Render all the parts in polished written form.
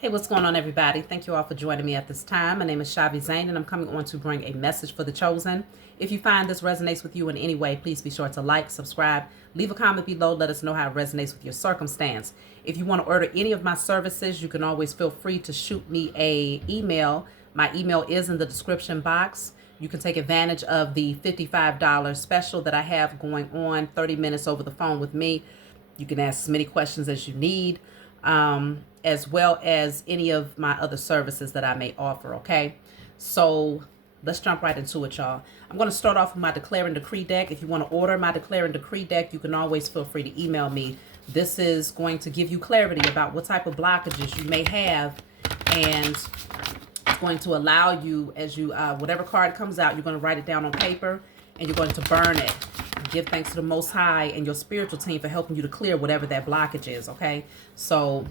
Hey, what's going on, everybody? Thank you all for joining me at this time. My name is Shavi Zane, and I'm coming on to bring a message for the chosen. If you find this resonates with you in any way, please be sure to like, subscribe, leave a comment below. Let us know how it resonates with your circumstance. If you want to order any of my services, you can always feel free to shoot me a email. My email is in the description box. You can take advantage of the $55 special that I have going on, 30 minutes over the phone with me. You can ask as many questions as you need, as well as any of my other services that I may offer, okay? So let's jump right into it, y'all. I'm going to start off with my Declare and Decree deck. If you want to order my Declare and Decree deck, you can always feel free to email me. This is going to give you clarity about what type of blockages you may have, and it's going to allow you, as you, whatever card comes out, you're going to write it down on paper, and you're going to burn it. Give thanks to the Most High and your spiritual team for helping you to clear whatever that blockage is, okay? So,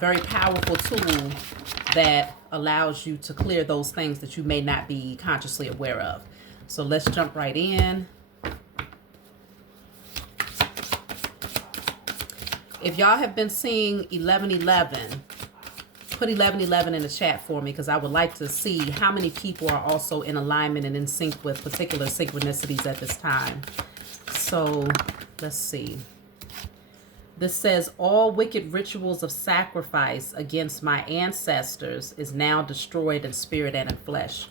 very powerful tool that allows you to clear those things that you may not be consciously aware of. So, let's jump right in. If y'all have been seeing 1111, put 1111 in the chat for me, because I would like to see how many people are also in alignment and in sync with particular synchronicities at this time. So, let's see. This says, all wicked rituals of sacrifice against my ancestors is now destroyed in spirit and in flesh.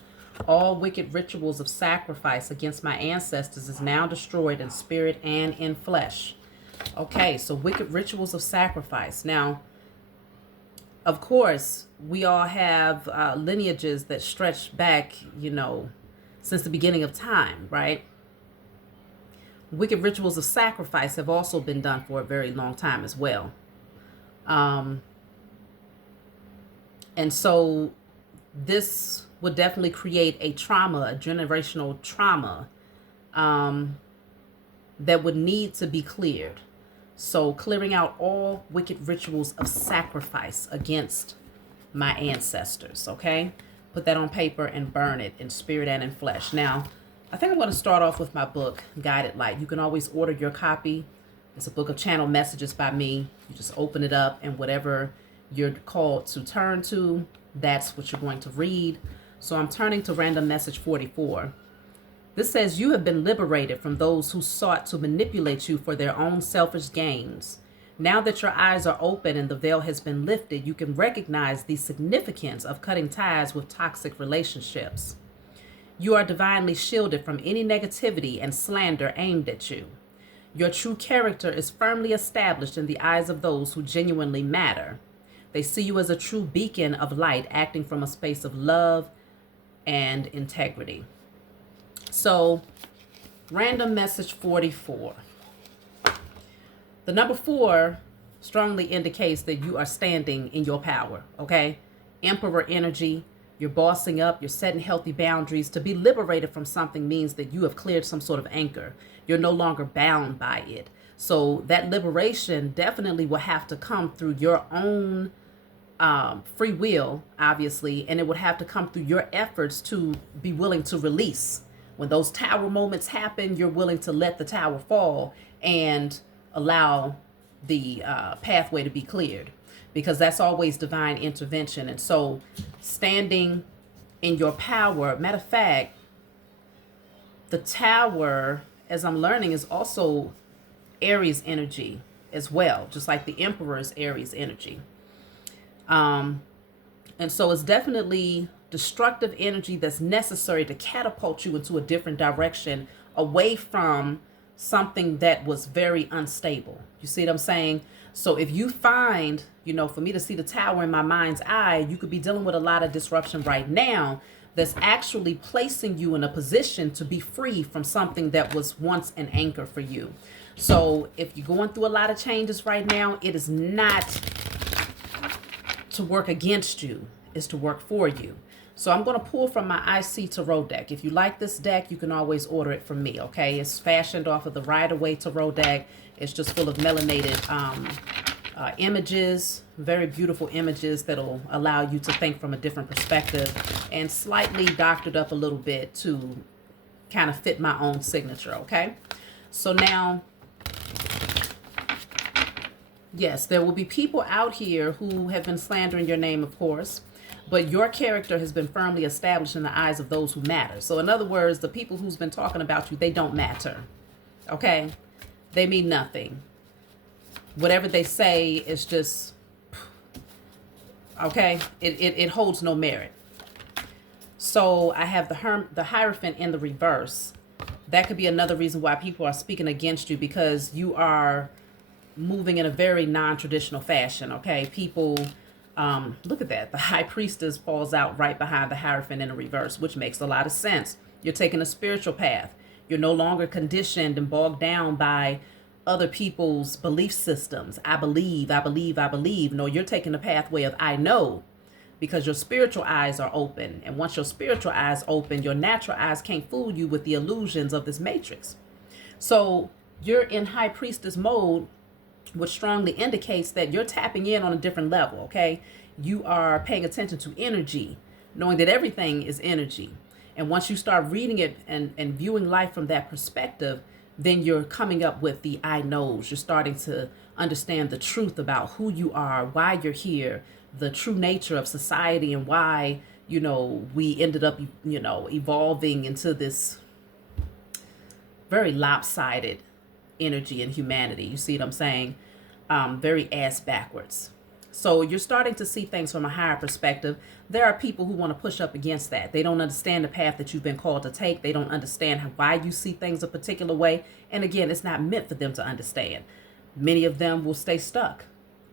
All wicked rituals of sacrifice against my ancestors is now destroyed in spirit and in flesh. Okay, so wicked rituals of sacrifice. Now, of course, we all have lineages that stretch back, since the beginning of time, right? Wicked rituals of sacrifice have also been done for a very long time as well. And so this would definitely create a trauma, a generational trauma, that would need to be cleared. So clearing out all wicked rituals of sacrifice against my ancestors, okay? Put that on paper and burn it in spirit and in flesh. Now, I think I'm going to start off with my book, Guided Light. You can always order your copy. It's a book of channel messages by me. You just open it up, and whatever you're called to turn to, that's what you're going to read. So I'm turning to random message 44. This says, you have been liberated from those who sought to manipulate you for their own selfish gains. Now that your eyes are open and the veil has been lifted, you can recognize the significance of cutting ties with toxic relationships. You are divinely shielded from any negativity and slander aimed at you. Your true character is firmly established in the eyes of those who genuinely matter. They see you as a true beacon of light, acting from a space of love and integrity. So, random message 44. The number 4 strongly indicates that you are standing in your power, okay? Emperor energy. You're bossing up, you're setting healthy boundaries. To be liberated from something means that you have cleared some sort of anchor. You're no longer bound by it. So that liberation definitely will have to come through your own free will, obviously, and it would have to come through your efforts to be willing to release. When those tower moments happen, you're willing to let the tower fall and allow the pathway to be cleared, because that's always divine intervention. And so standing in your power, matter of fact, the tower, as I'm learning, is also Aries energy as well, just like the Emperor's Aries energy. And so it's definitely destructive energy that's necessary to catapult you into a different direction, away from something that was very unstable. You see what I'm saying? So if you find, for me to see the tower in my mind's eye, you could be dealing with a lot of disruption right now that's actually placing you in a position to be free from something that was once an anchor for you. So if you're going through a lot of changes right now, it is not to work against you, it's to work for you. So I'm going to pull from my IC Tarot deck. If you like this deck, you can always order it from me, okay? It's fashioned off of the Rider-Waite Tarot deck. It's just full of melanated images, very beautiful images that'll allow you to think from a different perspective, and slightly doctored up a little bit to kind of fit my own signature, okay? So now Yes, there will be people out here who have been slandering your name, of course, but your character has been firmly established in the eyes of those who matter. So, in other words, the people who's been talking about you, they don't matter. Okay? They mean nothing. Whatever they say is just, okay? It holds no merit. So, I have the Hierophant in the reverse. That could be another reason why people are speaking against you, because you are moving in a very non-traditional fashion. Okay, people, look at that. The High Priestess falls out right behind the Hierophant in the reverse, which makes a lot of sense. You're taking a spiritual path. You're no longer conditioned and bogged down by other people's belief systems. I believe, I believe, I believe. No, you're taking the pathway of I know, because your spiritual eyes are open. And once your spiritual eyes open, your natural eyes can't fool you with the illusions of this matrix. So you're in High Priestess mode, which strongly indicates that you're tapping in on a different level. Okay, you are paying attention to energy, knowing that everything is energy. And once you start reading it and viewing life from that perspective, then you're coming up with the I knows. You're starting to understand the truth about who you are, why you're here, the true nature of society, and why, we ended up, evolving into this very lopsided energy in humanity. You see what I'm saying? Very ass backwards. So you're starting to see things from a higher perspective. There are people who want to push up against that. They don't understand the path that you've been called to take. They don't understand why you see things a particular way. And again, it's not meant for them to understand. Many of them will stay stuck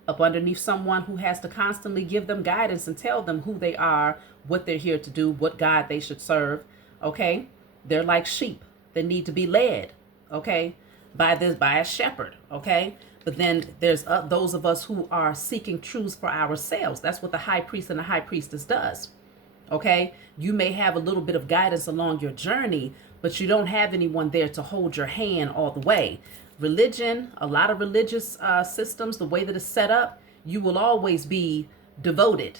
up underneath someone who has to constantly give them guidance and tell them who they are, what they're here to do, what God they should serve. Okay? They're like sheep that need to be led, okay, by a shepherd. Okay? But then there's those of us who are seeking truths for ourselves. That's what the High Priest and the High Priestess does. Okay? You may have a little bit of guidance along your journey, but you don't have anyone there to hold your hand all the way. Religion, a lot of religious systems, the way that it's set up, you will always be devoted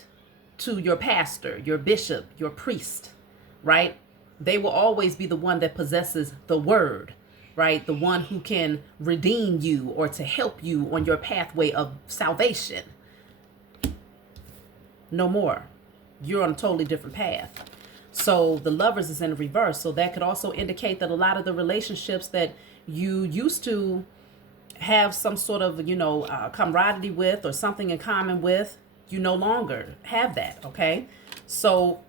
to your pastor, your bishop, your priest, right? They will always be the one that possesses the word, right? The one who can redeem you or to help you on your pathway of salvation. No more. You're on a totally different path. So the Lovers is in reverse. So that could also indicate that a lot of the relationships that you used to have some sort of, camaraderie with or something in common with, you no longer have that. Okay. So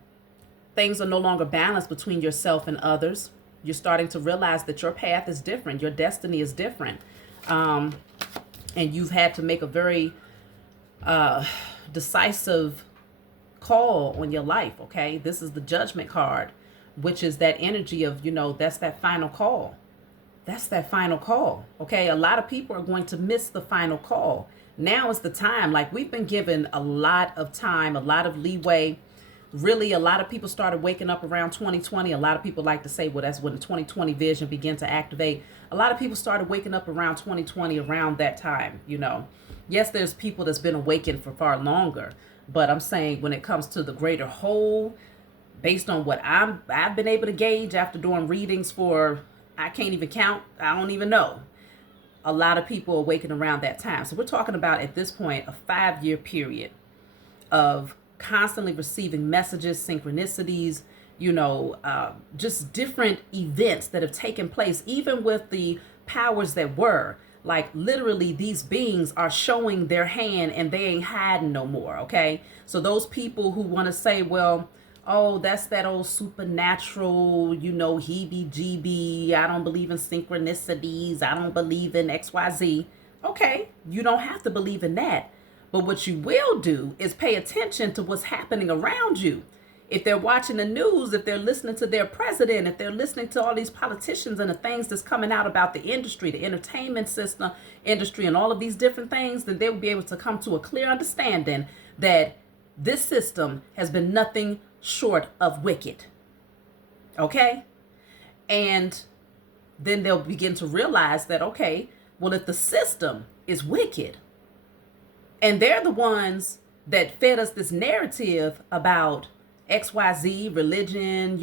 things are no longer balanced between yourself and others. You're starting to realize that your path is different. Your destiny is different. And you've had to make a very decisive call on your life. Okay. This is the Judgment card, which is that energy of, that's that final call. That's that final call. Okay. A lot of people are going to miss the final call. Now is the time. Like, we've been given a lot of time, a lot of leeway. Really, a lot of people started waking up around 2020. A lot of people like to say, well, that's when the 2020 vision began to activate. A lot of people started waking up around 2020, around that time. Yes, there's people that's been awakened for far longer, but I'm saying when it comes to the greater whole, based on what I've been able to gauge after doing readings for, I can't even count, I don't even know, a lot of people awaken around that time. So we're talking about, at this point, a 5-year period of constantly receiving messages, synchronicities, just different events that have taken place, even with the powers that were. Like, literally, these beings are showing their hand and they ain't hiding no more. Okay. So those people who want to say, well, oh, that's that old supernatural, heebie-jeebie, I don't believe in synchronicities, I don't believe in XYZ. Okay. You don't have to believe in that. But what you will do is pay attention to what's happening around you. If they're watching the news, if they're listening to their president, if they're listening to all these politicians and the things that's coming out about the industry, the entertainment system industry, and all of these different things, then they'll be able to come to a clear understanding that this system has been nothing short of wicked. Okay? And then they'll begin to realize that, okay, well, if the system is wicked, and they're the ones that fed us this narrative about XYZ, religion,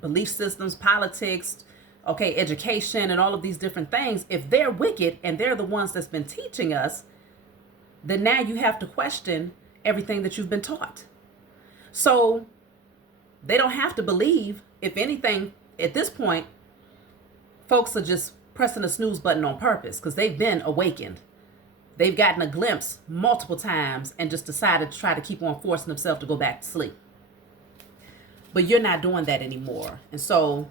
belief systems, politics, okay, education and all of these different things, if they're wicked and they're the ones that's been teaching us, then now you have to question everything that you've been taught. So they don't have to believe. If anything, at this point, folks are just pressing the snooze button on purpose because they've been awakened. They've gotten a glimpse multiple times and just decided to try to keep on forcing themselves to go back to sleep. But you're not doing that anymore. And so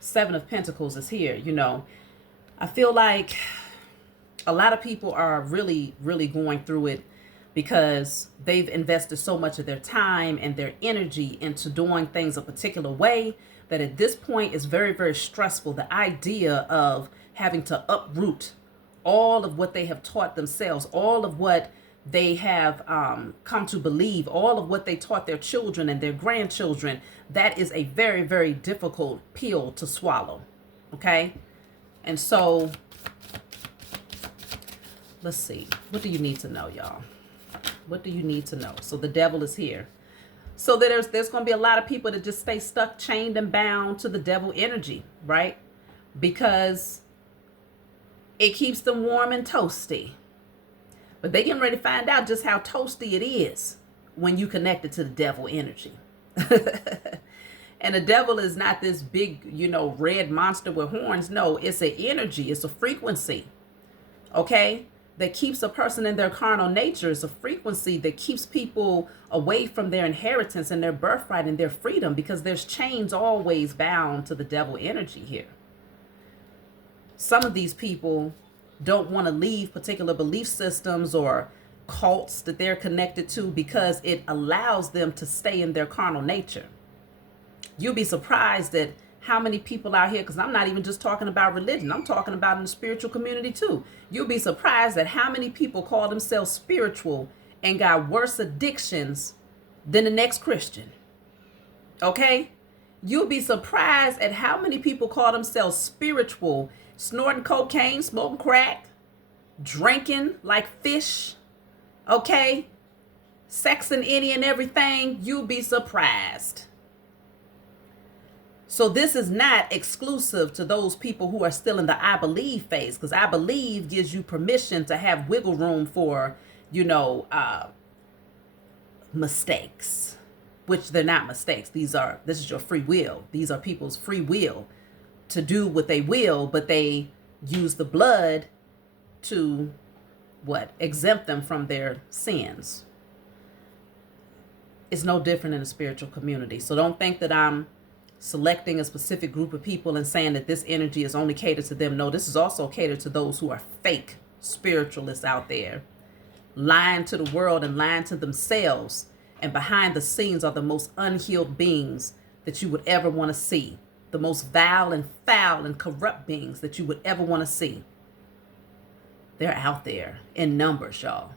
Seven of Pentacles is here. I feel like a lot of people are really, really going through it because they've invested so much of their time and their energy into doing things a particular way that at this point is very, very stressful. The idea of having to uproot all of what they have taught themselves, all of what they have come to believe, all of what they taught their children and their grandchildren, that is a very, very difficult pill to swallow. Okay? And so, let's see. What do you need to know, y'all? What do you need to know? So the devil is here. So there's going to be a lot of people that just stay stuck, chained and bound to the devil energy, right? Because it keeps them warm and toasty. But they getting ready to find out just how toasty it is when you connect it to the devil energy. And the devil is not this big, red monster with horns. No, it's an energy. It's a frequency. Okay? That keeps a person in their carnal nature. It's a frequency that keeps people away from their inheritance and their birthright and their freedom, because there's chains always bound to the devil energy here. Some of these people don't want to leave particular belief systems or cults that they're connected to because it allows them to stay in their carnal nature. You'll be surprised at how many people out here, because I'm not even just talking about religion, I'm talking about in the spiritual community too. You'll be surprised at how many people call themselves spiritual and got worse addictions than the next Christian. Okay? You'll be surprised at how many people call themselves spiritual, snorting cocaine, smoking crack, drinking like fish, okay? Sexing any and everything. You'll be surprised. So this is not exclusive to those people who are still in the I believe phase, because I believe gives you permission to have wiggle room for, mistakes, which they're not mistakes. This is your free will. These are people's free will to do what they will, but they use the blood to exempt them from their sins. It's no different in the spiritual community. So don't think that I'm selecting a specific group of people and saying that this energy is only catered to them. No, this is also catered to those who are fake spiritualists out there, lying to the world and lying to themselves. And behind the scenes are the most unhealed beings that you would ever want to see. The most vile and foul and corrupt beings that you would ever want to see. They're out there in numbers, y'all.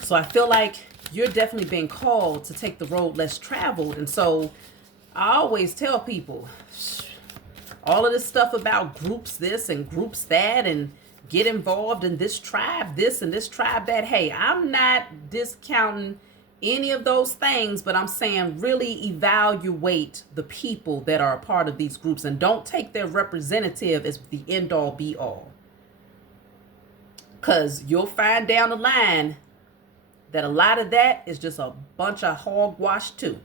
So I feel like you're definitely being called to take the road less traveled. And so I always tell people, all of this stuff about groups this and groups that, and get involved in this tribe this and this tribe that. Hey, I'm not discounting any of those things, but I'm saying really evaluate the people that are a part of these groups and don't take their representative as the end all be all. Because you'll find down the line that a lot of that is just a bunch of hogwash too.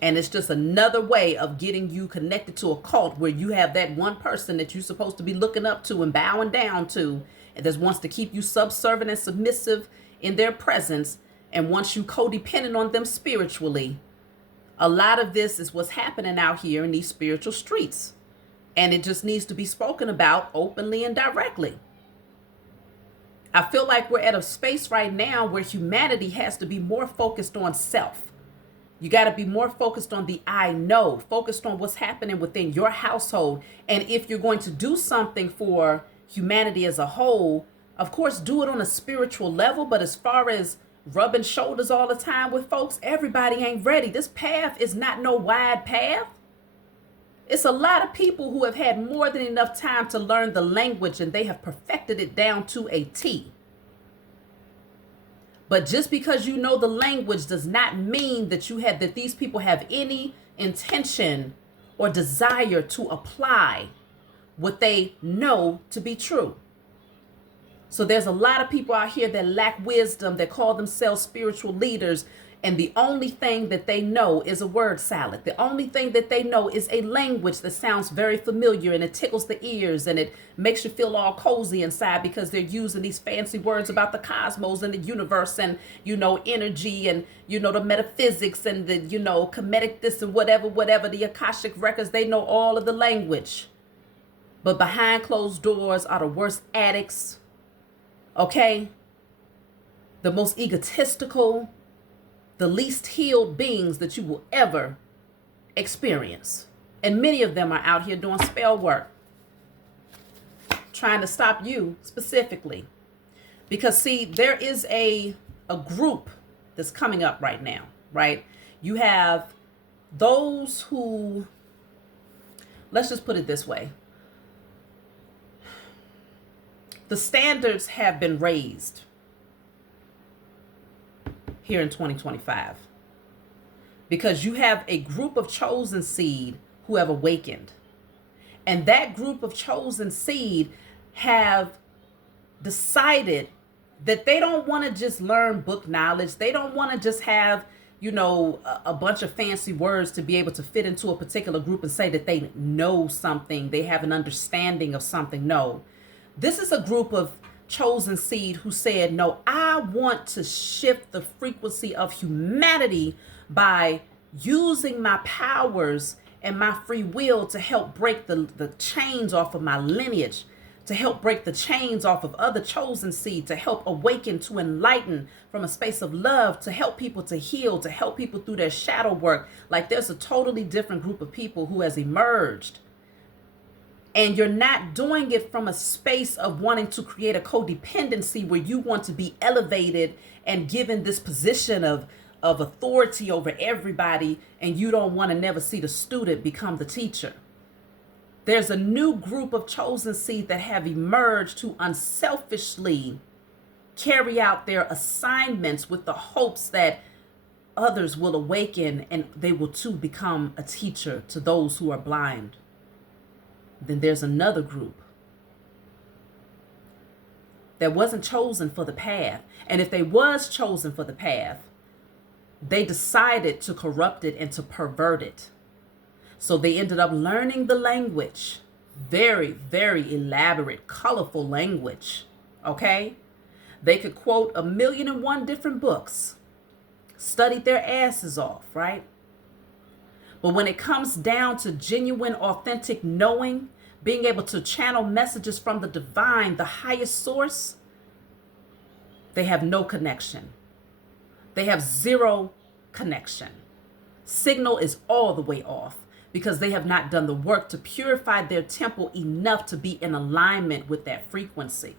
And it's just another way of getting you connected to a cult where you have that one person that you're supposed to be looking up to and bowing down to, and that wants to keep you subservient and submissive in their presence, and wants you codependent on them spiritually. A lot of this is what's happening out here in these spiritual streets. And it just needs to be spoken about openly and directly. I feel like we're at a space right now where humanity has to be more focused on self. You got to be more focused on the I know, focused on what's happening within your household. And if you're going to do something for humanity as a whole, of course, do it on a spiritual level. But as far as rubbing shoulders all the time with folks, everybody ain't ready. This path is not no wide path. It's a lot of people who have had more than enough time to learn the language, and they have perfected it down to a T. But just because you know the language does not mean that that these people have any intention or desire to apply what they know to be true. So there's a lot of people out here that lack wisdom, that call themselves spiritual leaders, and the only thing that they know is a word salad. The only thing that they know is a language that sounds very familiar, and it tickles the ears, and it makes you feel all cozy inside because they're using these fancy words about the cosmos and the universe and, energy and, the metaphysics and the, comedic this and whatever, the Akashic records. They know all of the language. But behind closed doors are the worst addicts, okay? The most egotistical, the least healed beings that you will ever experience. And many of them are out here doing spell work, trying to stop you specifically. Because see, there is a group that's coming up right now, right? You have those who, let's just put it this way. The standards have been raised here in 2025 because you have a group of chosen seed who have awakened, and that group of chosen seed have decided that they don't want to just learn book knowledge. They don't want to just have a bunch of fancy words to be able to fit into a particular group and say that they know something, they have an understanding of something. No, this is a group of chosen seed who said, no, I want to shift the frequency of humanity by using my powers and my free will to help break the chains off of my lineage, to help break the chains off of other chosen seed, to help awaken, to enlighten from a space of love, to help people to heal, to help people through their shadow work. Like there's a totally different group of people who has emerged. And you're not doing it from a space of wanting to create a codependency where you want to be elevated and given this position of authority over everybody, and you don't want to never see the student become the teacher. There's a new group of chosen seed that have emerged to unselfishly carry out their assignments with the hopes that others will awaken and they will too become a teacher to those who are blind. Then there's another group that wasn't chosen for the path. And if they was chosen for the path, they decided to corrupt it and to pervert it. So they ended up learning the language, very, very elaborate, colorful language, okay? They could quote 1,000,001 different books, studied their asses off, right? But when it comes down to genuine, authentic knowing, being able to channel messages from the divine, the highest source, they have no connection. They have zero connection. Signal is all the way off because they have not done the work to purify their temple enough to be in alignment with that frequency.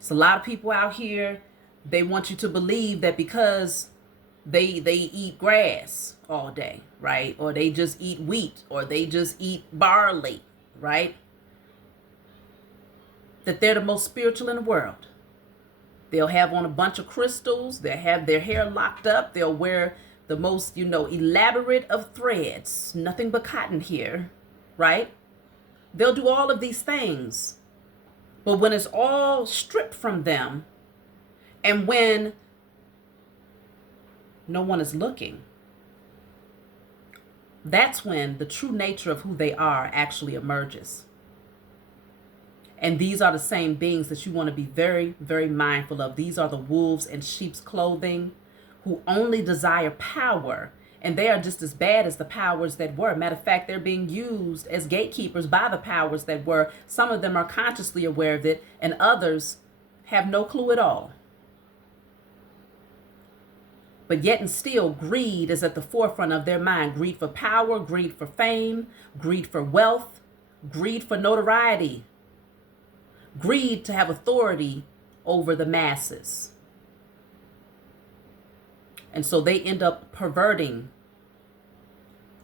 So a lot of people out here, they want you to believe that because they eat grass all day, right? Or they just eat wheat, or they just eat barley, right? That they're the most spiritual in the world. They'll have on a bunch of crystals. They'll have their hair locked up. They'll wear the most, elaborate of threads. Nothing but cotton here, right? They'll do all of these things. But when it's all stripped from them, and when no one is looking, that's when the true nature of who they are actually emerges. And these are the same beings that you want to be very, very mindful of. These are the wolves in sheep's clothing who only desire power. And they are just as bad as the powers that were. Matter of fact, they're being used as gatekeepers by the powers that were. Some of them are consciously aware of it, and others have no clue at all. But yet and still, greed is at the forefront of their mind. Greed for power, greed for fame, greed for wealth, greed for notoriety, greed to have authority over the masses. And so they end up perverting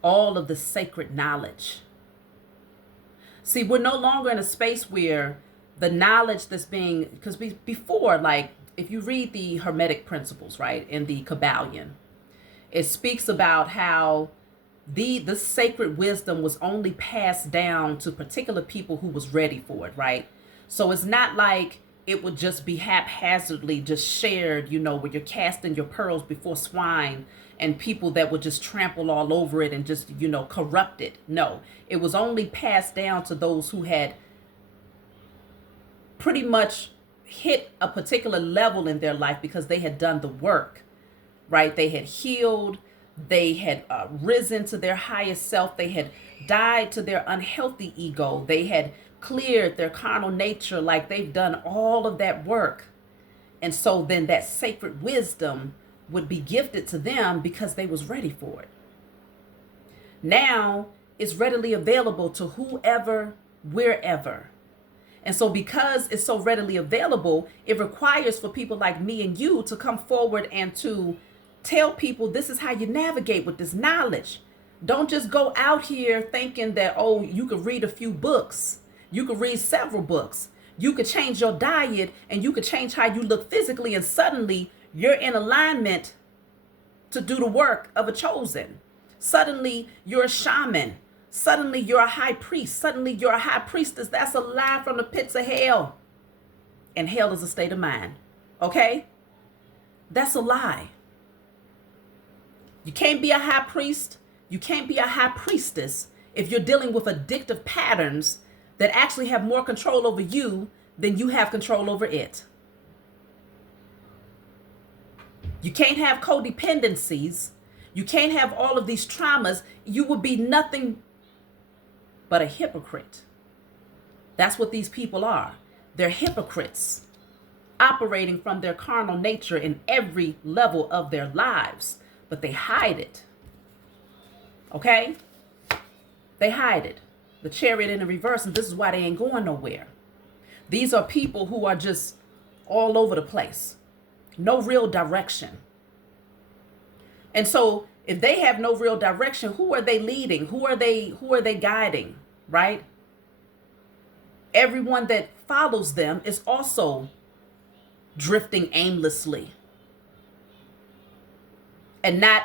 all of the sacred knowledge. See, we're no longer in a space where the knowledge that's being, because before, like, if you read the Hermetic principles, right, in the Kabbalion, it speaks about how The sacred wisdom was only passed down to particular people who was ready for it, right? So it's not like it would just be haphazardly just shared, where you're casting your pearls before swine and people that would just trample all over it and just, corrupt it. No, it was only passed down to those who had pretty much hit a particular level in their life because they had done the work, right? They had healed. They had risen to their highest self. They had died to their unhealthy ego. They had cleared their carnal nature, like they've done all of that work. And so then that sacred wisdom would be gifted to them because they was ready for it. Now it's readily available to whoever, wherever. And so because it's so readily available, it requires for people like me and you to come forward and to tell people this is how you navigate with this knowledge. Don't just go out here thinking that, oh, you could read a few books. You could read several books. You could change your diet and you could change how you look physically, and suddenly you're in alignment to do the work of a chosen. Suddenly you're a shaman. Suddenly you're a high priest. Suddenly you're a high priestess. That's a lie from the pits of hell. And hell is a state of mind. Okay? That's a lie. You can't be a high priest. You can't be a high priestess if you're dealing with addictive patterns that actually have more control over you than you have control over it. You can't have codependencies. You can't have all of these traumas. You would be nothing but a hypocrite. That's what these people are. They're hypocrites, operating from their carnal nature in every level of their lives, but they hide it. Okay? They hide it. The chariot in the reverse, and this is why they ain't going nowhere. These are people who are just all over the place. No real direction. And so if they have no real direction, who are they leading? Who are they guiding, right? Everyone that follows them is also drifting aimlessly and not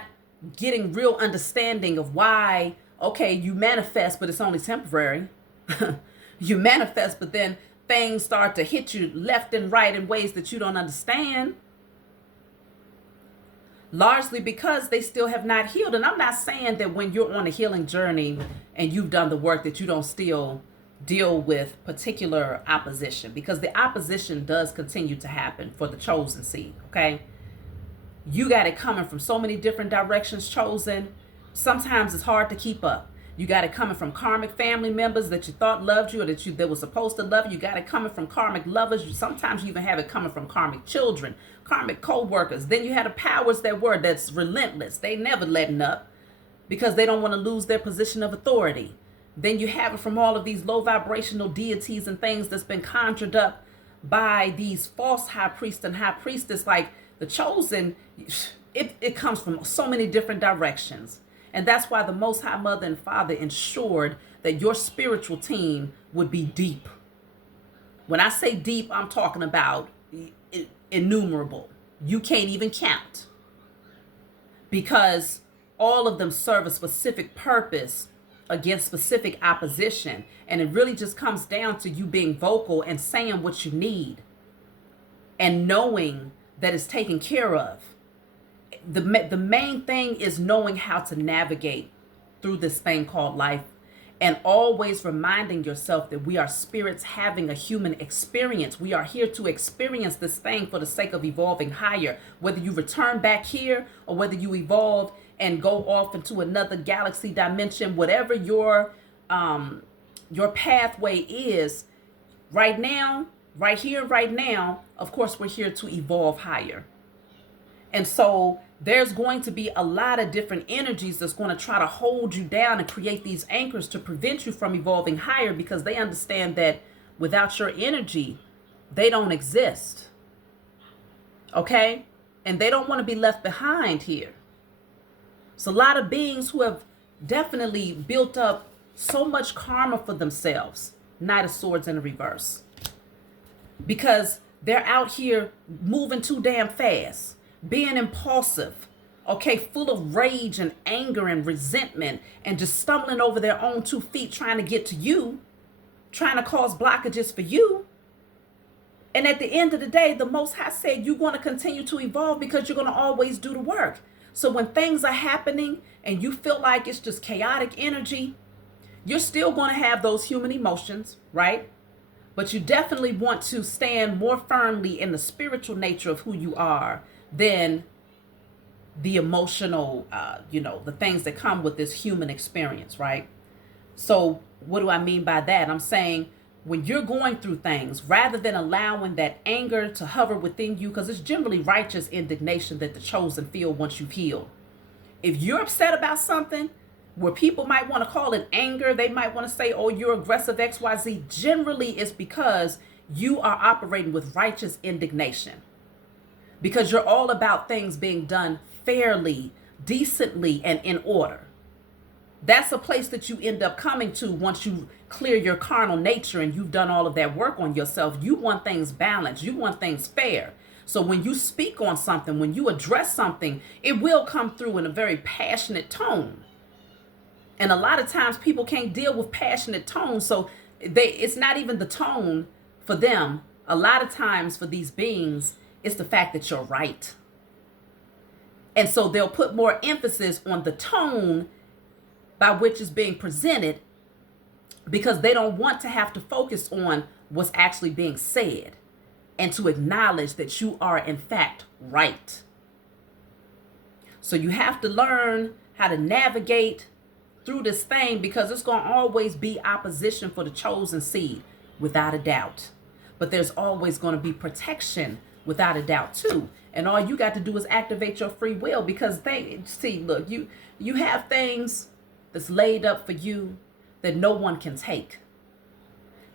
getting real understanding of why, okay, you manifest, but it's only temporary. You manifest, but then things start to hit you left and right in ways that you don't understand. Largely because they still have not healed. And I'm not saying that when you're on a healing journey and you've done the work that you don't still deal with particular opposition, because the opposition does continue to happen for the chosen seed, okay? You got it coming from so many different directions, chosen. Sometimes it's hard to keep up. You got it coming from karmic family members that you thought loved you or that were supposed to love you. You got it coming from karmic lovers. Sometimes you even have it coming from karmic children, karmic co-workers. Then you had the powers that's relentless. They never letting up because they don't want to lose their position of authority. Then you have it from all of these low vibrational deities and things that's been conjured up by these false high priests and high priestess. Like the chosen, it comes from so many different directions. And that's why the Most High Mother and Father ensured that your spiritual team would be deep. When I say deep, I'm talking about innumerable. You can't even count. Because all of them serve a specific purpose against specific opposition. And it really just comes down to you being vocal and saying what you need. And knowing that it's taken care of. The main thing is knowing how to navigate through this thing called life, and always reminding yourself that we are spirits having a human experience. We are here to experience this thing for the sake of evolving higher. Whether you return back here or whether you evolve and go off into another galaxy dimension, whatever your pathway is, right now, right here, right now, of course, we're here to evolve higher. And so there's going to be a lot of different energies that's going to try to hold you down and create these anchors to prevent you from evolving higher, because they understand that without your energy, they don't exist. Okay? And they don't want to be left behind here. It's a lot of beings who have definitely built up so much karma for themselves. Knight of Swords in the reverse. Because they're out here moving too damn fast. Being impulsive, okay, full of rage and anger and resentment and just stumbling over their own 2 feet trying to get to you, trying to cause blockages for you. And at the end of the day, the Most High said you're going to continue to evolve because you're going to always do the work. So when things are happening and you feel like it's just chaotic energy, you're still going to have those human emotions, right? But you definitely want to stand more firmly in the spiritual nature of who you are than the emotional, the things that come with this human experience, right? So what do I mean by that? I'm saying when you're going through things, rather than allowing that anger to hover within you, because it's generally righteous indignation that the chosen feel once you've healed. If you're upset about something, where people might want to call it anger, they might want to say, oh, you're aggressive, XYZ. Generally, it's because you are operating with righteous indignation. Because you're all about things being done fairly, decently, and in order. That's a place that you end up coming to once you clear your carnal nature and you've done all of that work on yourself. You want things balanced. You want things fair. So when you speak on something, when you address something, it will come through in a very passionate tone. And a lot of times people can't deal with passionate tones. So it's not even the tone for them. A lot of times for these beings, it's the fact that you're right. And so they'll put more emphasis on the tone by which is being presented because they don't want to have to focus on what's actually being said and to acknowledge that you are in fact right. So you have to learn how to navigate through this thing because it's going to always be opposition for the chosen seed, without a doubt. But there's always going to be protection, without a doubt, too. And all you got to do is activate your free will because look, you have things that's laid up for you that no one can take.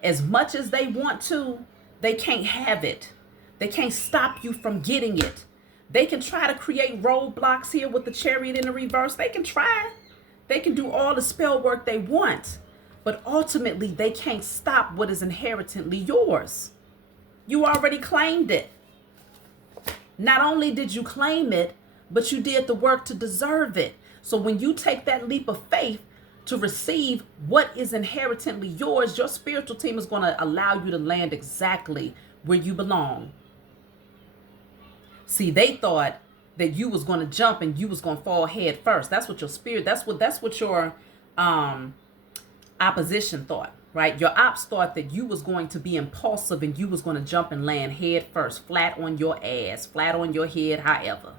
As much as they want to, they can't have it. They can't stop you from getting it. They can try to create roadblocks here with the Chariot in the reverse. They can try. They can do all the spell work they want. But ultimately, they can't stop what is inherently yours. You already claimed it. Not only did you claim it, but you did the work to deserve it. So when you take that leap of faith to receive what is inherently yours, your spiritual team is going to allow you to land exactly where you belong. See, they thought that you was going to jump and you was going to fall head first. That's what your spirit, that's what your opposition thought, right? Your ops thought that you was going to be impulsive and you was going to jump and land head first, flat on your ass, flat on your head, however.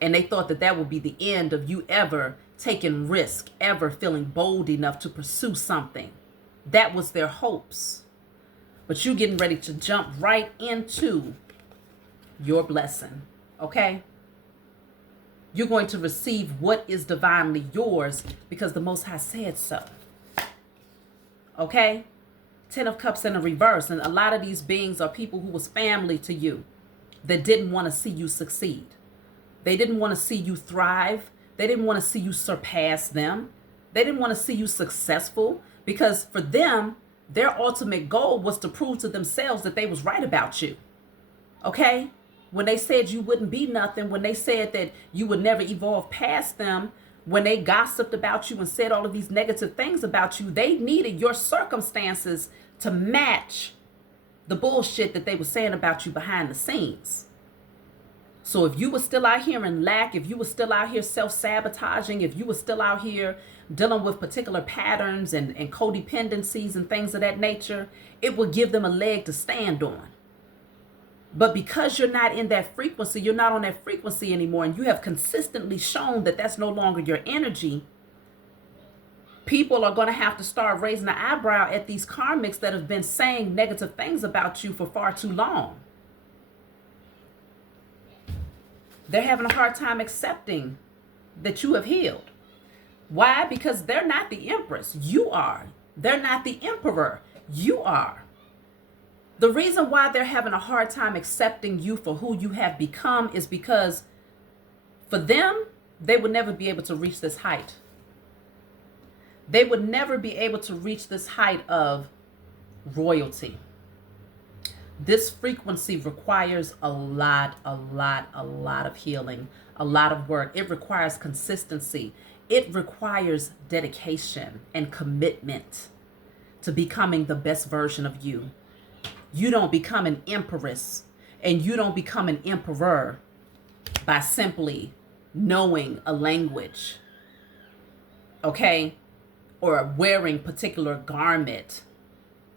And they thought that would be the end of you ever taking risk, ever feeling bold enough to pursue something. That was their hopes. But you getting ready to jump right into your blessing, okay? You're going to receive what is divinely yours because the Most High said so, okay? 10 of Cups in the reverse. And a lot of these beings are people who was family to you that didn't want to see you succeed. They didn't want to see you thrive. They didn't want to see you surpass them. They didn't want to see you successful because for them, their ultimate goal was to prove to themselves that they was right about you. Okay? When they said you wouldn't be nothing, when they said that you would never evolve past them, when they gossiped about you and said all of these negative things about you, they needed your circumstances to match the bullshit that they were saying about you behind the scenes. So if you were still out here in lack, if you were still out here self-sabotaging, if you were still out here dealing with particular patterns and codependencies and things of that nature, it would give them a leg to stand on. But because you're not in that frequency, you're not on that frequency anymore, and you have consistently shown that that's no longer your energy, people are going to have to start raising the eyebrow at these karmics that have been saying negative things about you for far too long. They're having a hard time accepting that you have healed. Why? Because they're not the empress. You are. They're not the emperor. You are. The reason why they're having a hard time accepting you for who you have become is because for them, they would never be able to reach this height. They would never be able to reach this height of royalty. This frequency requires a lot of healing, a lot of work. It requires consistency. It requires dedication and commitment to becoming the best version of you. You don't become an empress and you don't become an emperor by simply knowing a language, okay? Or wearing particular garment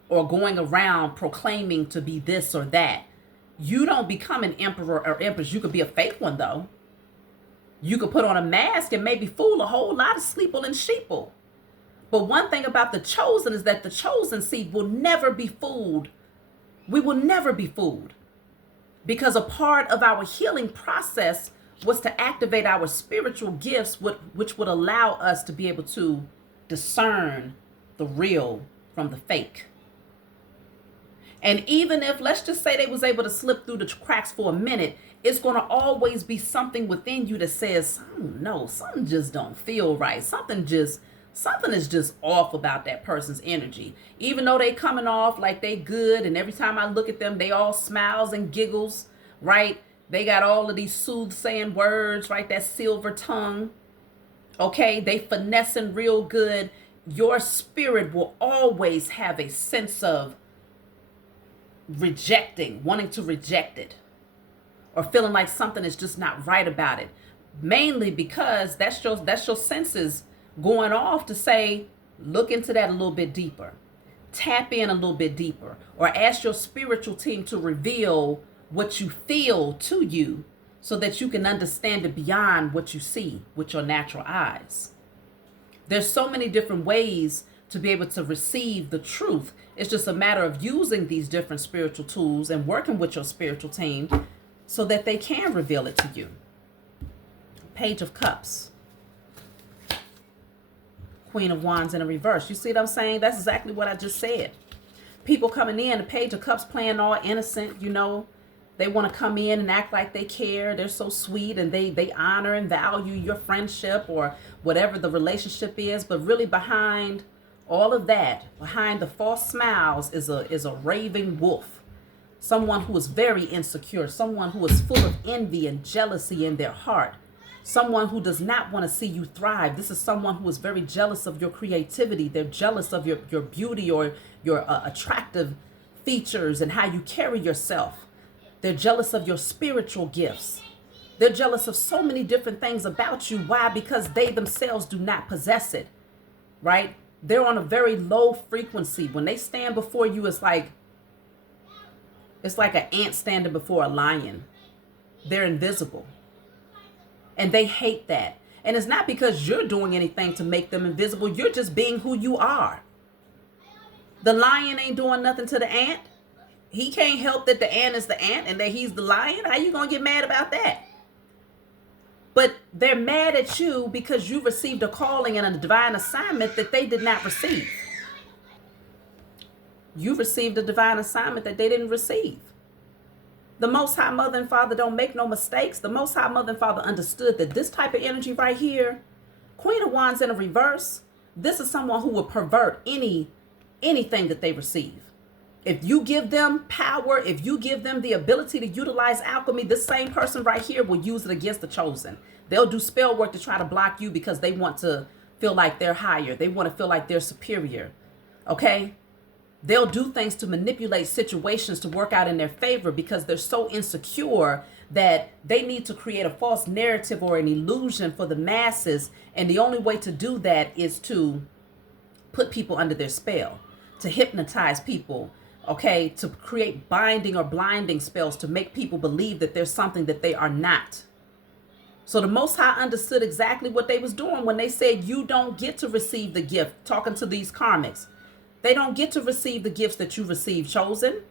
or going around proclaiming to be this or that. You don't become an emperor or empress. You could be a fake one, though. You could put on a mask and maybe fool a whole lot of sleeple and sheeple. But one thing about the chosen is that the chosen seed will never be fooled. We will never be fooled, because a part of our healing process was to activate our spiritual gifts, which would allow us to be able to discern the real from the fake. And even if, let's just say they was able to slip through the cracks for a minute, it's going to always be something within you that says, no, something just don't feel right. Something is just off about that person's energy. Even though they coming off like they good, and every time I look at them, they all smiles and giggles, right? They got all of these soothsaying words, right? That silver tongue. Okay, they finessing real good. Your spirit will always have a sense of wanting to reject it, or feeling like something is just not right about it. Mainly because that's your senses going off to say, look into that a little bit deeper. Tap in a little bit deeper, or ask your spiritual team to reveal what you feel to you so that you can understand it beyond what you see with your natural eyes. There's so many different ways to be able to receive the truth. It's just a matter of using these different spiritual tools and working with your spiritual team so that they can reveal it to you. Page of Cups. Queen of Wands in a reverse. You see what I'm saying? That's exactly what I just said. People coming in, the Page of Cups playing all innocent, you know. They want to come in and act like they care. They're so sweet, and they honor and value your friendship or whatever the relationship is. But really behind all of that, behind the false smiles is a raving wolf. Someone who is very insecure. Someone who is full of envy and jealousy in their heart. Someone who does not want to see you thrive. This is someone who is very jealous of your creativity. They're jealous of your beauty or your attractive features and how you carry yourself. They're jealous of your spiritual gifts. They're jealous of so many different things about you. Why? Because they themselves do not possess it, right? They're on a very low frequency. When they stand before you, it's like an ant standing before a lion. They're invisible. And they hate that. And it's not because you're doing anything to make them invisible. You're just being who you are. The lion ain't doing nothing to the ant. He can't help that the ant is the ant and that he's the lion. How you going to get mad about that? But they're mad at you because you received a calling and a divine assignment that they did not receive. You received a divine assignment that they didn't receive. The Most High Mother and Father don't make no mistakes. The Most High Mother and Father understood that this type of energy right here, Queen of Wands in a reverse, this is someone who will pervert anything that they receive. If you give them power, if you give them the ability to utilize alchemy, this same person right here will use it against the chosen. They'll do spell work to try to block you because they want to feel like they're higher. They want to feel like they're superior. Okay? They'll do things to manipulate situations to work out in their favor because they're so insecure that they need to create a false narrative or an illusion for the masses. And the only way to do that is to put people under their spell, to hypnotize people, okay, to create binding or blinding spells to make people believe that there's something that they are not. So the Most High understood exactly what they was doing when they said you don't get to receive the gift, talking to these karmics. They don't get to receive the gifts that you receive, chosen,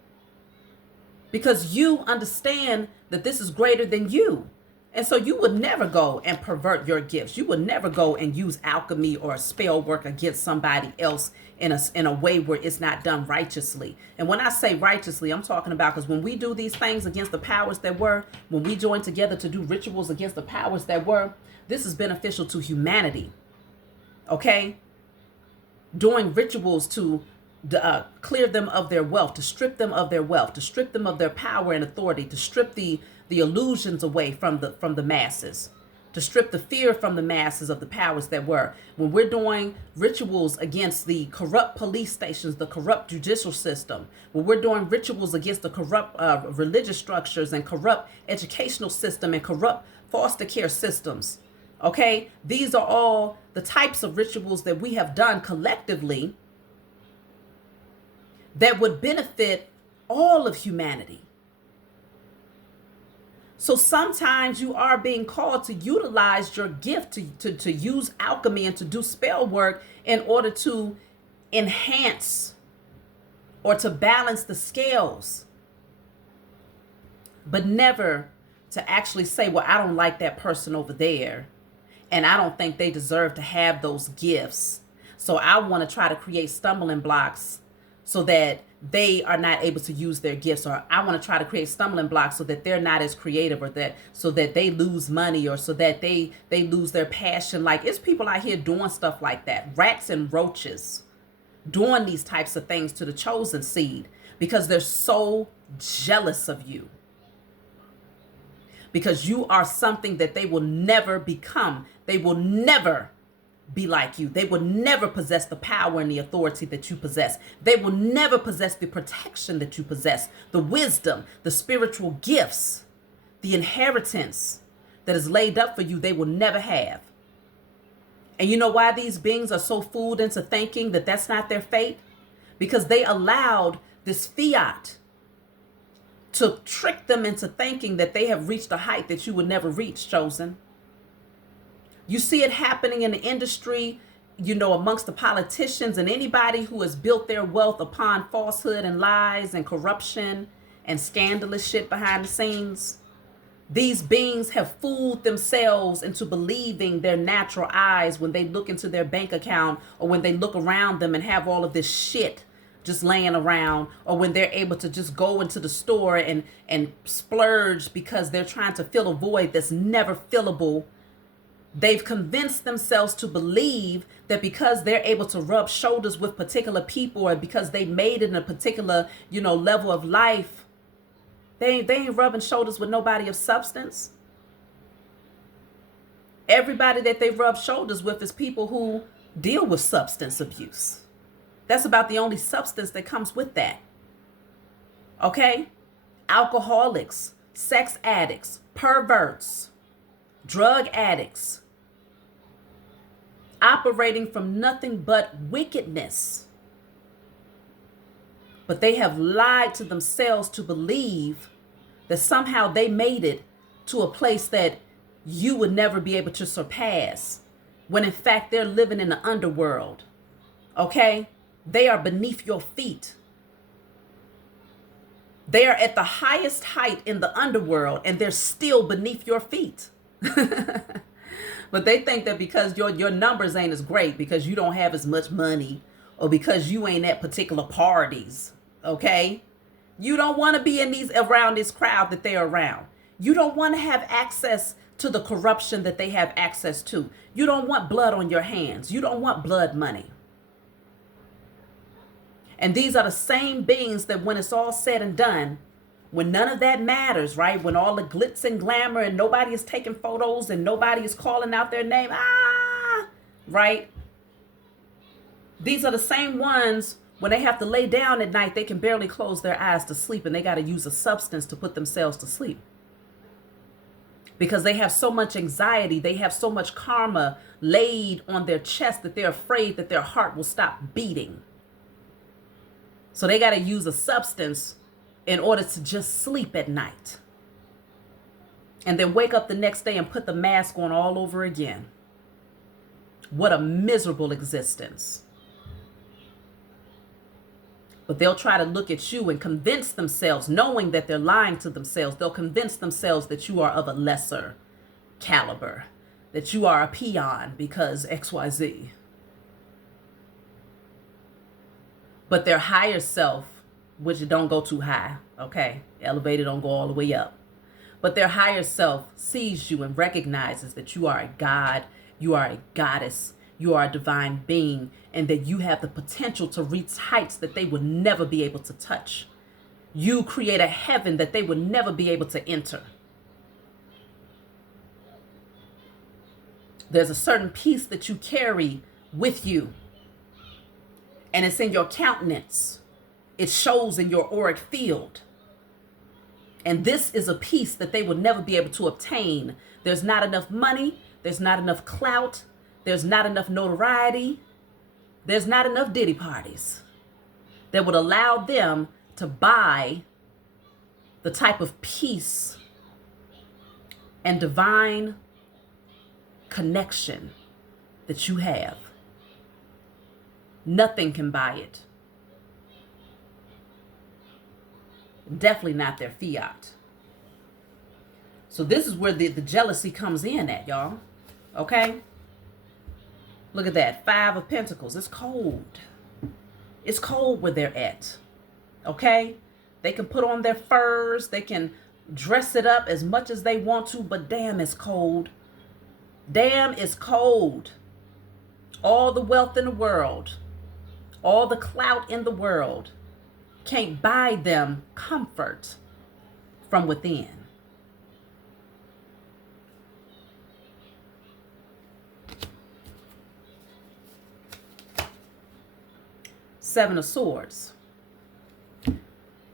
because you understand that this is greater than you. And so you would never go and pervert your gifts. You would never go and use alchemy or spell work against somebody else in a way where it's not done righteously. And when I say righteously, I'm talking about because when we do these things against the powers that were, when we join together to do rituals against the powers that were, this is beneficial to humanity. Okay? Doing rituals to clear them of their wealth, to strip them of their wealth, to strip them of their power and authority, to strip the illusions away from the masses, to strip the fear from the masses of the powers that were. When we're doing rituals against the corrupt police stations, the corrupt judicial system, when we're doing rituals against the corrupt religious structures and corrupt educational system and corrupt foster care systems, okay, these are all the types of rituals that we have done collectively that would benefit all of humanity. So sometimes you are being called to utilize your gift to use alchemy and to do spell work in order to enhance or to balance the scales, but never to actually say, well, I don't like that person over there, and I don't think they deserve to have those gifts. So I want to try to create stumbling blocks so that they are not able to use their gifts, or I want to try to create stumbling blocks so that they're not as creative, or that so that they lose money, or so that they lose their passion. Like, it's people out here doing stuff like that, rats and roaches doing these types of things to the chosen seed because they're so jealous of you, because you are something that they will never become. They will never be like you. They will never possess the power and the authority that you possess. They will never possess the protection that you possess, the wisdom, the spiritual gifts, the inheritance that is laid up for you. They will never have. And you know why these beings are so fooled into thinking that that's not their fate? Because they allowed this fiat to trick them into thinking that they have reached a height that you would never reach, chosen. You see it happening in the industry, you know, amongst the politicians and anybody who has built their wealth upon falsehood and lies and corruption and scandalous shit behind the scenes. These beings have fooled themselves into believing their natural eyes when they look into their bank account, or when they look around them and have all of this shit just laying around, or when they're able to just go into the store and splurge because they're trying to fill a void that's never fillable. They've convinced themselves to believe that because they're able to rub shoulders with particular people, or because they made it in a particular, you know, level of life, they ain't rubbing shoulders with nobody of substance. Everybody that they rub shoulders with is people who deal with substance abuse. That's about the only substance that comes with that. Okay? Alcoholics, sex addicts, perverts, drug addicts, operating from nothing but wickedness. But they have lied to themselves to believe that somehow they made it to a place that you would never be able to surpass, when in fact they're living in the underworld. Okay? They are beneath your feet. They are at the highest height in the underworld, and they're still beneath your feet. But they think that because your numbers ain't as great, because you don't have as much money, or because you ain't at particular parties, okay? You don't want to be in around this crowd that they're around. You don't want to have access to the corruption that they have access to. You don't want blood on your hands. You don't want blood money. And these are the same beings that when it's all said and done, when none of that matters, right? When all the glitz and glamour and nobody is taking photos and nobody is calling out their name, right? These are the same ones when they have to lay down at night, they can barely close their eyes to sleep, and they got to use a substance to put themselves to sleep. Because they have so much anxiety, they have so much karma laid on their chest that they're afraid that their heart will stop beating. So they got to use a substance in order to just sleep at night. And then wake up the next day and put the mask on all over again. What a miserable existence. But they'll try to look at you and convince themselves, knowing that they're lying to themselves, they'll convince themselves that you are of a lesser caliber, that you are a peon because XYZ. But their higher self, which don't go too high, okay? Elevated, don't go all the way up. But their higher self sees you and recognizes that you are a god, you are a goddess, you are a divine being and that you have the potential to reach heights that they would never be able to touch. You create a heaven that they would never be able to enter. There's a certain peace that you carry with you, and it's in your countenance. It shows in your auric field. And this is a peace that they would never be able to obtain. There's not enough money. There's not enough clout. There's not enough notoriety. There's not enough ditty parties that would allow them to buy the type of peace and divine connection that you have. Nothing can buy it. Definitely not their fiat. So this is where the jealousy comes in at, y'all. Okay? Look at that. 5 of Pentacles. It's cold. It's cold where they're at. Okay? They can put on their furs. They can dress it up as much as they want to, but damn, it's cold. Damn, it's cold. All the wealth in the world, all the clout in the world can't buy them comfort from within. Seven of Swords.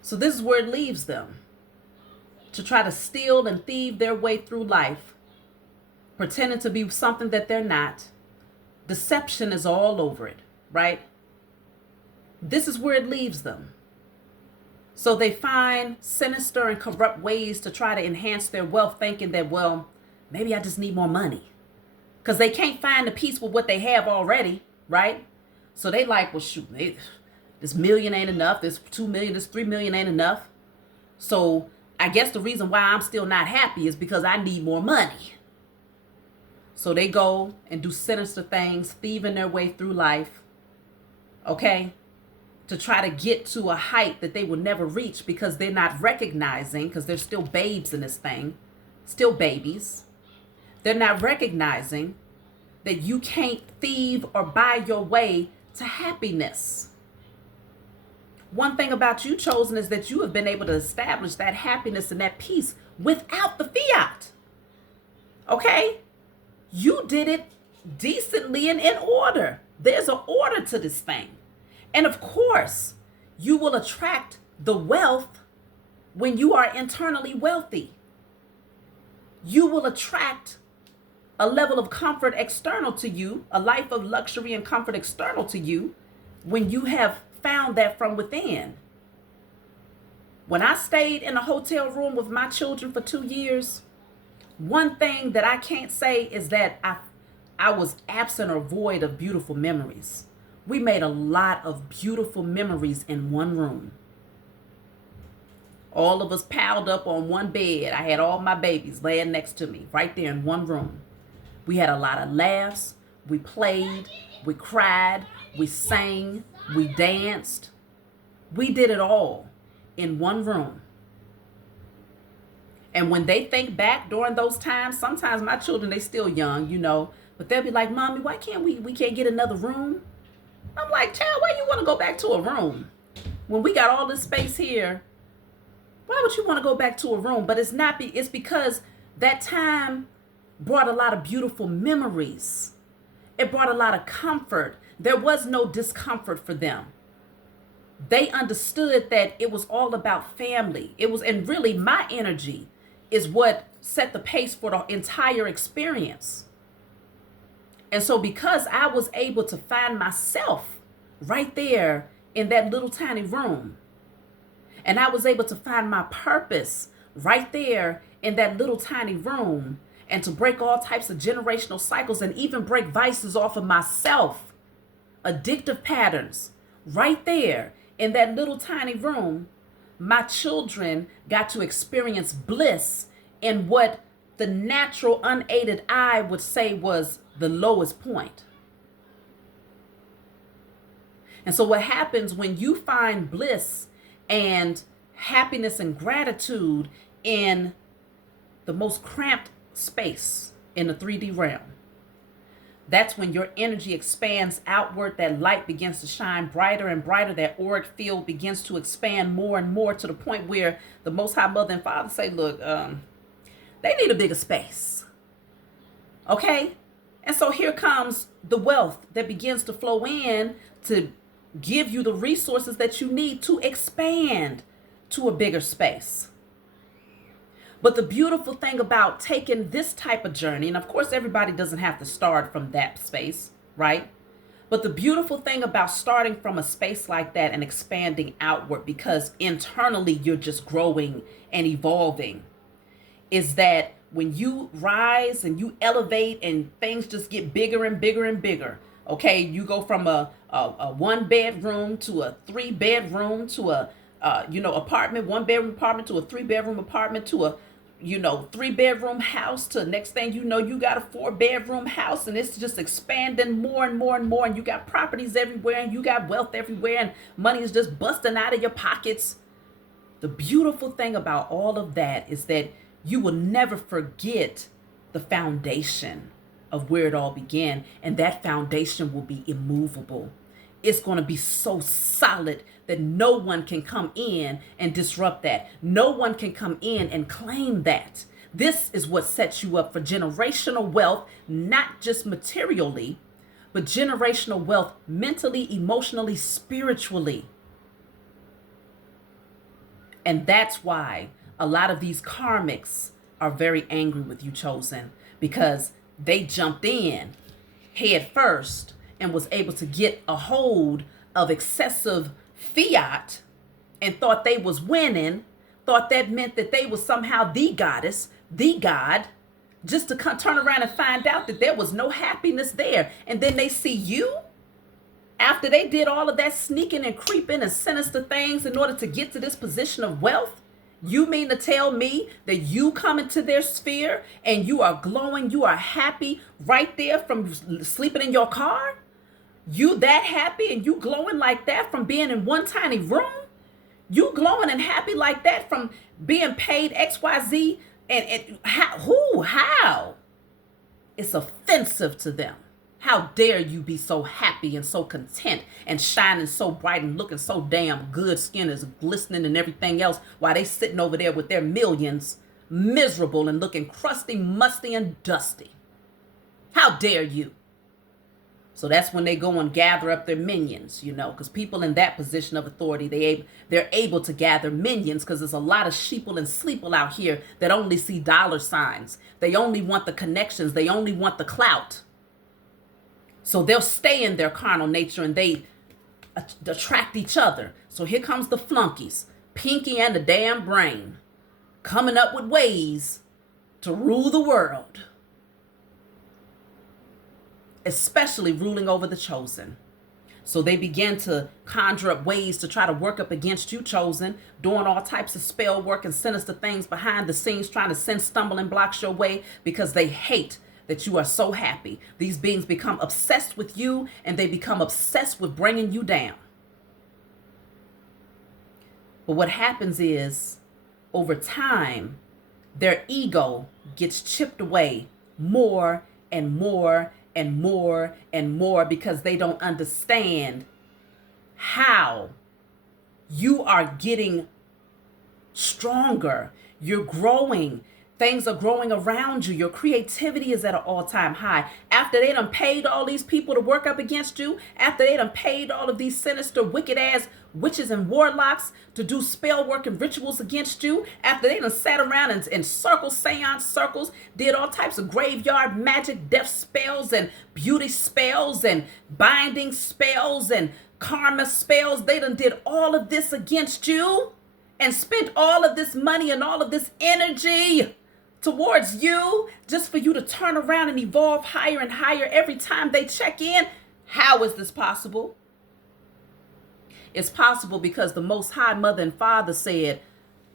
So this is where it leaves them, to try to steal and thieve their way through life, pretending to be something that they're not. Deception is all over it, right? This is where it leaves them. So they find sinister and corrupt ways to try to enhance their wealth, thinking that, well, maybe I just need more money. Because they can't find the peace with what they have already, right? So they like, well, shoot, this million ain't enough. This 2 million, this 3 million ain't enough. So I guess the reason why I'm still not happy is because I need more money. So they go and do sinister things, thieving their way through life, okay, to try to get to a height that they will never reach because they're not recognizing, because they're still babes in this thing, still babies. They're not recognizing that you can't thieve or buy your way to happiness. One thing about you, Chosen, is that you have been able to establish that happiness and that peace without the fiat, okay? You did it decently and in order. There's an order to this thing. And of course, you will attract the wealth when you are internally wealthy. You will attract a level of comfort external to you, a life of luxury and comfort external to you, when you have found that from within. When I stayed in a hotel room with my children for 2 years, one thing that I can't say is that I was absent or void of beautiful memories. We made a lot of beautiful memories in one room. All of us piled up on one bed. I had all my babies laying next to me right there in one room. We had a lot of laughs. We played. We cried. We sang. We danced. We did it all in one room. And when they think back during those times, sometimes my children, they still young, you know, but they'll be like, Mommy, why can't we can't get another room? I'm like, child, why you want to go back to a room? When we got all this space here, why would you want to go back to a room? But it's because that time brought a lot of beautiful memories. It brought a lot of comfort. There was no discomfort for them. They understood that it was all about family. And really my energy is what set the pace for the entire experience. And so because I was able to find myself right there in that little tiny room, and I was able to find my purpose right there in that little tiny room, and to break all types of generational cycles and even break vices off of myself, addictive patterns, right there in that little tiny room, my children got to experience bliss in what the natural unaided eye would say was the lowest point. And so what happens when you find bliss and happiness and gratitude in the most cramped space in the 3D realm? That's when your energy expands outward. That light begins to shine brighter and brighter. That auric field begins to expand more and more to the point where the Most High Mother and Father say, look, they need a bigger space. Okay? And so here comes the wealth that begins to flow in to give you the resources that you need to expand to a bigger space. But the beautiful thing about taking this type of journey, and of course everybody doesn't have to start from that space, right? But the beautiful thing about starting from a space like that and expanding outward, because internally you're just growing and evolving, is that when you rise and you elevate and things just get bigger and bigger and bigger, okay, you go from a 1-bedroom to a 3-bedroom to a apartment, 1-bedroom apartment to a 3-bedroom apartment to a 3-bedroom house to next thing you know, you got a 4-bedroom house, and it's just expanding more and more and more, and you got properties everywhere, and you got wealth everywhere, and money is just busting out of your pockets. The beautiful thing about all of that is that you will never forget the foundation of where it all began, and that foundation will be immovable. It's going to be so solid that no one can come in and disrupt that. No one can come in and claim that. This is what sets you up for generational wealth, not just materially, but generational wealth mentally, emotionally, spiritually. And that's why a lot of these karmics are very angry with you, chosen, because they jumped in head first and was able to get a hold of excessive fiat and thought they was winning, thought that meant that they was somehow the goddess, the god, just to turn around and find out that there was no happiness there. And then they see you after they did all of that sneaking and creeping and sinister things in order to get to this position of wealth. You mean to tell me that you come into their sphere and you are glowing, you are happy right there from sleeping in your car? You that happy and you glowing like that from being in one tiny room? You glowing and happy like that from being paid XYZ? And how? It's offensive to them. How dare you be so happy and so content and shining so bright and looking so damn good, skin is glistening and everything else, while they sitting over there with their millions, miserable and looking crusty, musty, and dusty. How dare you? So that's when they go and gather up their minions, because people in that position of authority, they're able to gather minions, because there's a lot of sheeple and sleeple out here that only see dollar signs. They only want the connections. They only want the clout. So they'll stay in their carnal nature and they attract each other. So here comes the flunkies, Pinky and the damn brain, coming up with ways to rule the world, especially ruling over the chosen. So they begin to conjure up ways to try to work up against you, chosen, doing all types of spell work and sinister things behind the scenes, trying to send stumbling blocks your way because they hate that you are so happy. These beings become obsessed with you, and they become obsessed with bringing you down. But what happens is, over time, their ego gets chipped away more and more and more and more, because they don't understand how you are getting stronger. You're growing. Things are growing around you. Your creativity is at an all-time high. After they done paid all these people to work up against you, after they done paid all of these sinister, wicked-ass witches and warlocks to do spell work and rituals against you, after they done sat around in circles, seance circles, did all types of graveyard magic, death spells and beauty spells and binding spells and karma spells, they done did all of this against you and spent all of this money and all of this energy towards you just for you to turn around and evolve higher and higher every time they check in. How is this possible? It's possible because the Most High Mother and Father said,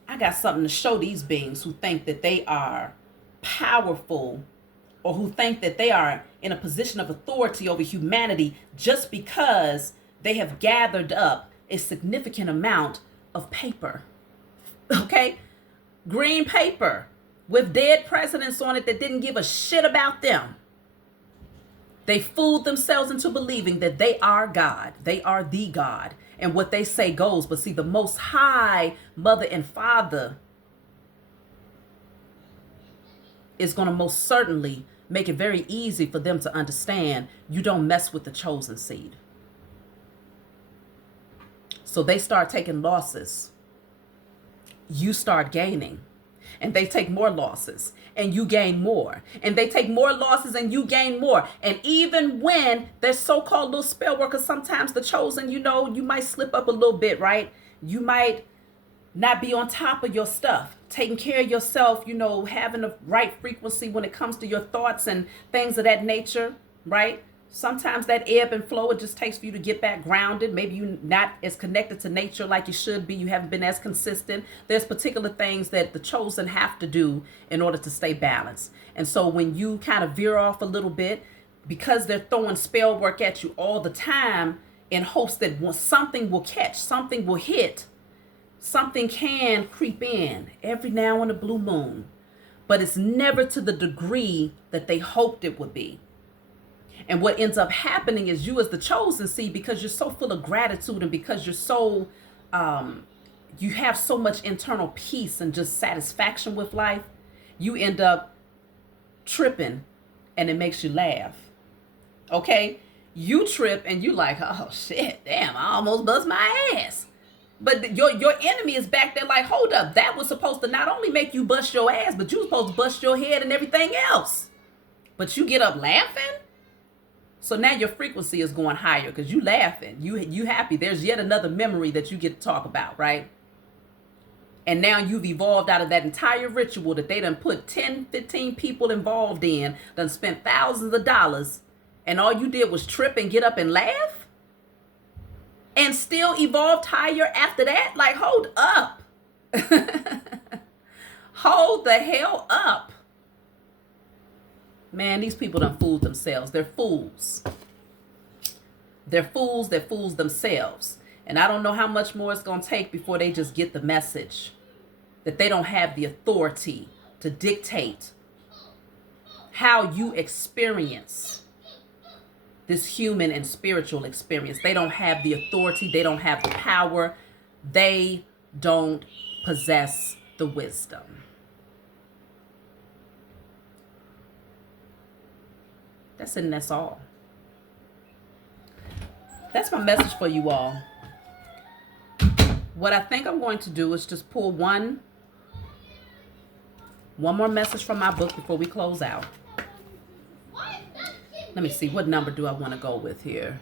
I got something to show these beings who think that they are powerful, or who think that they are in a position of authority over humanity just because they have gathered up a significant amount of paper. Okay? Green paper with dead presidents on it that didn't give a shit about them. They fooled themselves into believing that they are God. They are the God. And what they say goes. But see, the Most High Mother and Father is going to most certainly make it very easy for them to understand you don't mess with the chosen seed. So they start taking losses. You start gaining. And they take more losses and you gain more. And they take more losses and you gain more. And even when they're so-called little spell workers, sometimes the chosen, you might slip up a little bit, right? You might not be on top of your stuff, taking care of yourself, having the right frequency when it comes to your thoughts and things of that nature, right? Sometimes that ebb and flow, it just takes for you to get back grounded. Maybe you're not as connected to nature like you should be. You haven't been as consistent. There's particular things that the chosen have to do in order to stay balanced. And so when you kind of veer off a little bit, because they're throwing spell work at you all the time in hopes that something will catch, something will hit, something can creep in every now and a blue moon, but it's never to the degree that they hoped it would be. And what ends up happening is you as the chosen seed, because you're so full of gratitude and because you're so, you have so much internal peace and just satisfaction with life, you end up tripping and it makes you laugh. Okay? You trip and you like, oh shit, damn, I almost bust my ass. But your enemy is back there like, hold up, that was supposed to not only make you bust your ass, but you were supposed to bust your head and everything else. But you get up laughing? So now your frequency is going higher because you laughing, you happy. There's yet another memory that you get to talk about, right? And now you've evolved out of that entire ritual that they done put 10, 15 people involved in, done spent thousands of dollars, and all you did was trip and get up and laugh? And still evolved higher after that? Like, hold up. Hold the hell up. Man, these people done fooled themselves. They're fools. They're fools that fools themselves. And I don't know how much more it's going to take before they just get the message that they don't have the authority to dictate how you experience this human and spiritual experience. They don't have the authority. They don't have the power. They don't possess the wisdom. That's it, and that's all. That's my message for you all. What I think I'm going to do is just pull one more message from my book before we close out. Let me see, what number do I want to go with here?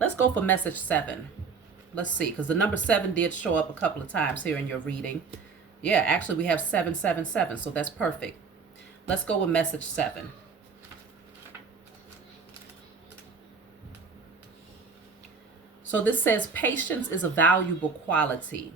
Let's go for message 7. Let's see, because the number 7 did show up a couple of times here in your reading. Yeah, actually we have 777, so that's perfect. Let's go with message 7. So this says, patience is a valuable quality.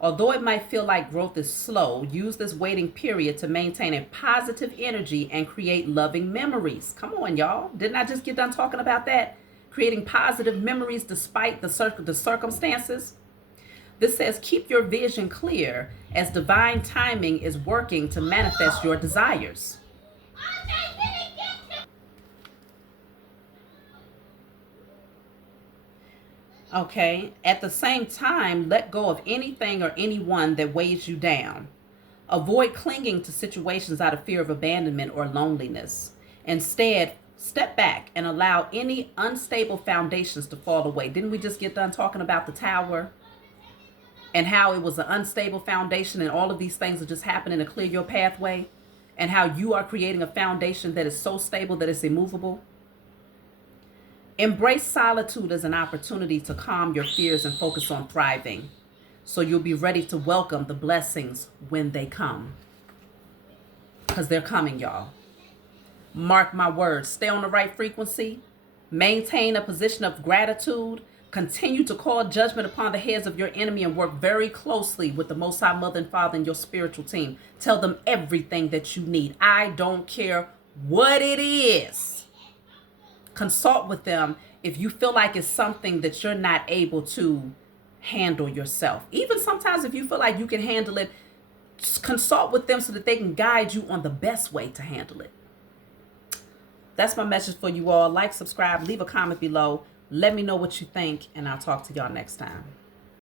Although it might feel like growth is slow, use this waiting period to maintain a positive energy and create loving memories. Come on, y'all. Didn't I just get done talking about that? Creating positive memories despite the circumstances. This says, keep your vision clear as divine timing is working to manifest your desires. Okay, at the same time, let go of anything or anyone that weighs you down. Avoid clinging to situations out of fear of abandonment or loneliness. Instead, step back and allow any unstable foundations to fall away. Didn't we just get done talking about the tower and how it was an unstable foundation and all of these things are just happening to clear your pathway, and how you are creating a foundation that is so stable that it's immovable? Embrace solitude as an opportunity to calm your fears and focus on thriving, so you'll be ready to welcome the blessings when they come. Because they're coming, y'all. Mark my words. Stay on the right frequency. Maintain a position of gratitude. Continue to call judgment upon the heads of your enemy and work very closely with the Most High Mother and Father and your spiritual team. Tell them everything that you need. I don't care what it is. Consult with them if you feel like it's something that you're not able to handle yourself. Even sometimes if you feel like you can handle it, just consult with them so that they can guide you on the best way to handle it. That's my message for you all. Like, subscribe, leave a comment below. Let me know what you think, and I'll talk to y'all next time.